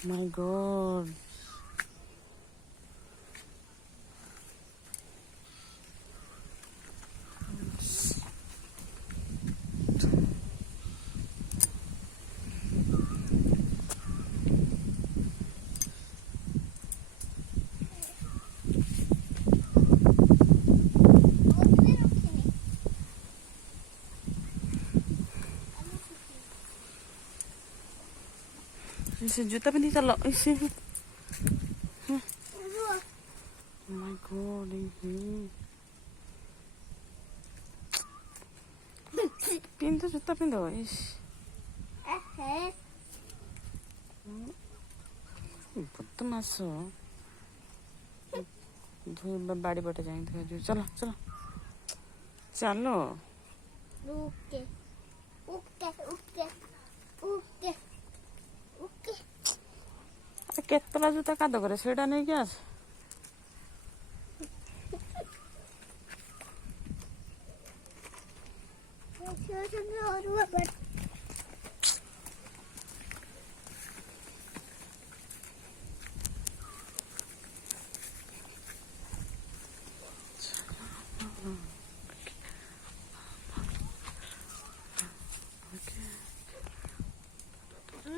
My God. इसे जूता पिंधि चलो इसे माय गॉड पिंधो जूता पिंधो इस बदमाश बाड़ी पटे जाए चलो चलो चलो okay okay okay okay okay केतला जूता काद करे सेटा नहीं क्या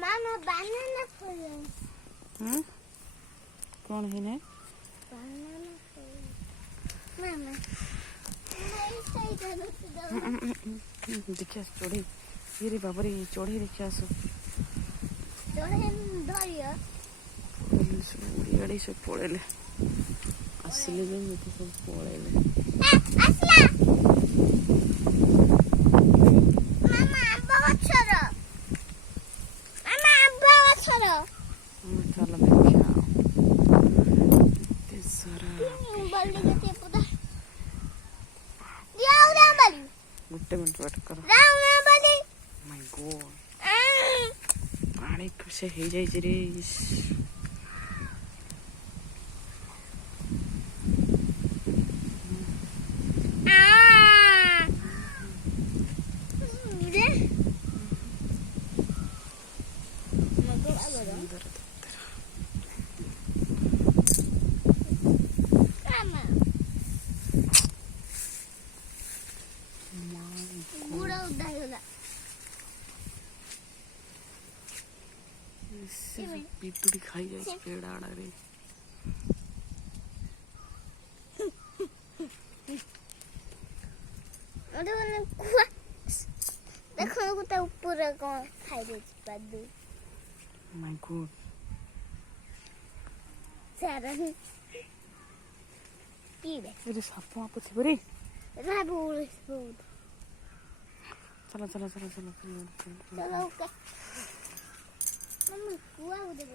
मामा बनाना फूल कौन है ने बनाना फूल मामा मैं सही जानो देखिए चोड़ी ये बाबरी चोड़ी देखिए आसो चोड़े धरियो उड़ी अड़ी से पड़ेले असली में तो सब पड़ेले असला मामा बहुत छोरो मामा बहुत छोरो चलो देखिए इतने सारा बल्ली के ते पुदा दिया उड़ा बल्ली गुट्टे मिनट वेट करो राउना बल्ली माय गॉड पानी से हे जाई रे पितुड़ी खाई जाए पेड़ आड़ा रे देखो कुत्ता ऊपर कौन खाई दे पादू माय गॉड सारा पीबे ये साप आप थी बरी राबू चलो चलो चलो चलो चलो ओके मम्मी कुआ उधर